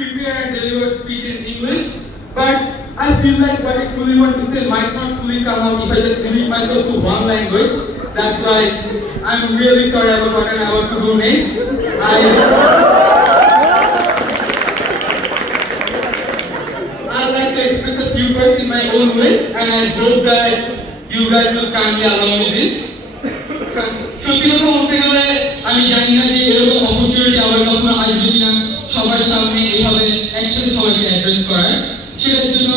prepare and deliver a speech in English, but I feel like what I truly want to say might not fully come out if I just limit myself to one language. That's why I'm really sorry about what I'm about to do next. I'd like to express a few words in my own way, and I hope that you guys will kindly allow me this. সত্যি কথা বলতে গেলে আমি জানি না যে এরকম opportunity আবার কখনো আসবে কিনা সবার সামনে এইভাবে একসাথে সবাইকে অ্যাড্রেস করার। সেটার জন্য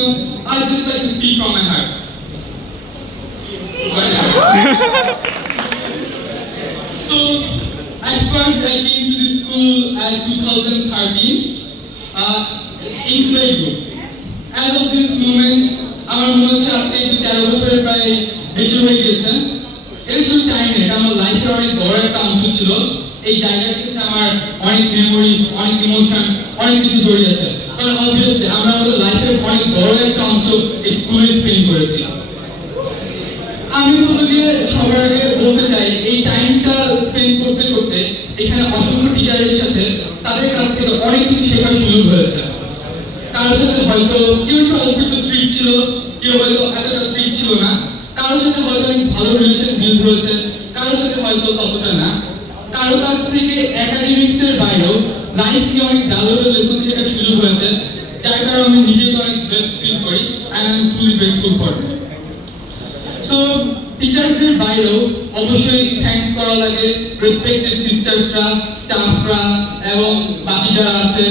I just like to speak from my heart. So at first I came to this school at 2013 in playgroup. As of this moment, আমার মনে হচ্ছে আজকে 13 বছরের প্রায় বেশি হয়ে গেছে। এটা শুধু টাইম নেই, এটা আমার লাইফের অনেক বড় একটা অংশ ছিল। এই জায়গার সাথে আমার অনেক মেমোরিজ, অনেক ইমোশন, অনেক কিছু জড়িয়ে আছে। কারণ অবভিয়াসলি আমরা আমাদের লাইফের অনেক বড় একটা অংশ এই স্কুলে স্পেন্ড করেছি। আমি তোমাকে সবার আগে বলতে চাই এই টাইমটা স্পেন্ড করতে করতে এখানে অসংখ্য টিচারের সাথে তাদের কাছ থেকে অনেক কিছু শেখার সুযোগ হয়েছে। কারোর সাথে হয়তো কেউ একটু অল্প একটু স্ট্রিক্ট ছিল, কেউ হয়তো এতটা স্ট্রিক্ট ছিল না, কারোর সাথে হয়তো অনেক ভালো রিলেশন বিল্ড হয়েছে, কারোর সাথে হয়তো ততটা না। কারোর কাছ থেকে একাডেমিক্সের বাইরেও লাইফ নিয়ে অনেক ভ্যালুয়েবল লেসন শেখার সুযোগ হয়েছে, যার কারণে আমি নিজেকে অনেক ব্লেসড ফিল করি and I am truly grateful for it. So টিচার্সদের বাইরেও অবশ্যই থ্যাঙ্কস করা লাগে রেসপেক্টেড সিস্টার্সরা, স্টাফরা এবং বাকি যারা আছে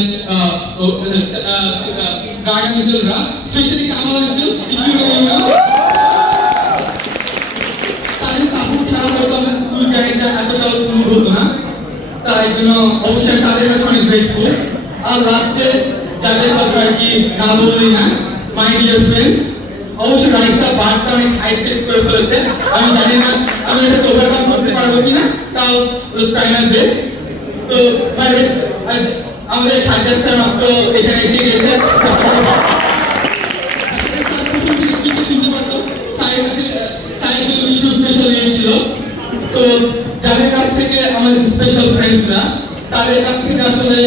গার্ড আঙ্কেলরা, স্পেশালি কামাল আঙ্কেল। তাদের সাপোর্ট ছাড়া হয়তো আমার স্কুল জার্নিটা এতটাও স্মুথ হতো না, তাই জন্য অবশ্যই তাদের কাছে অনেক গ্রেটফুল। আর লাস্টে যাদের কথা আর কি না বললেই না, মাই ডিয়ার ফ্রেন্ডস, অবশ্যই রাইসটা বারটা অনেক হাই সেট করে ফেলেছে। আমি জানি না আমি এটা ওভারকাম করতে পারবো কিনা, তাও ট্রাই মাই বেস্ট। তো আমাদের সাজ্জাদ স্যার মাত্র এখানে এসে গেছে, শুনতে পারতো সায়ের জন্য কিছু স্পেশাল ইয়ে ছিল। তো যাদের কাছ থেকে আমাদের স্পেশাল ফ্রেন্ডসরা, তাদের কাছ থেকে আসলে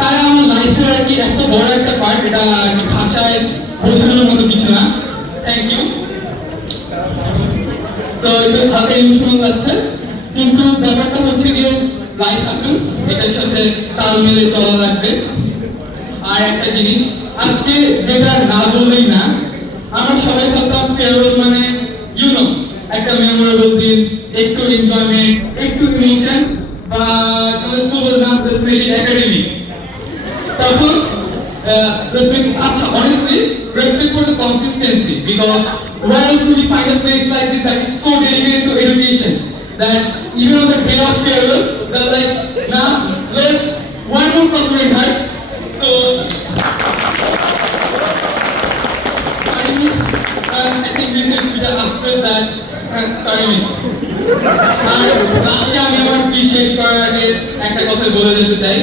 তারা আমার লাইফের আর কি এত বড় একটা পার্ট, এটা আর কি ভাষায় বোঝানোর মতো কিছু না। Thank you. তো একটু হালকা ইমোশনাল লাগছে, কিন্তু ব্যাপারটা হচ্ছে গিয়ে লাইফ হ্যাপেন্স, এটার সাথে তাল মিলে চলা লাগবে। আর একটা জিনিস আজকে যেটা না বললেই না, আমরা সবাই ভাবতাম ফেয়ারওয়েল মানে ইউনো একটা মেমোরেবল দিন, একটু এনজয়মেন্ট, একটু ইমোশন, বা আমাদের স্কুল বললাম রেসপেক্টেড একাডেমি। তখন respect, honestly, respect for the consistency, because where else would you find a place like this that is so dedicated to education that even on the day of farewell, they're like, now let's one more cosmic height. So I think this is the aspect that sorry miss. আর লাস্টে আমি আমার speech শেষ করার আগে একটা কথা বলে দিতে চাই।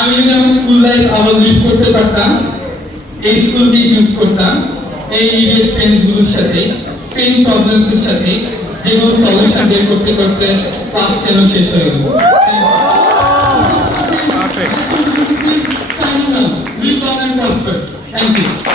আমি যদি আমার স্কুল লাইফ আবার লিভ করতে পারতাম, এই স্কুলকে চুজ করতাম এই ইডিয়েট ফ্রেন্ডসগুলোর সাথে, সেম প্রবলেমসের সাথে, যেগুলো সলিউশন বের করতে করতে ক্লাস 10 শেষ হয়ে গেল। Thank you.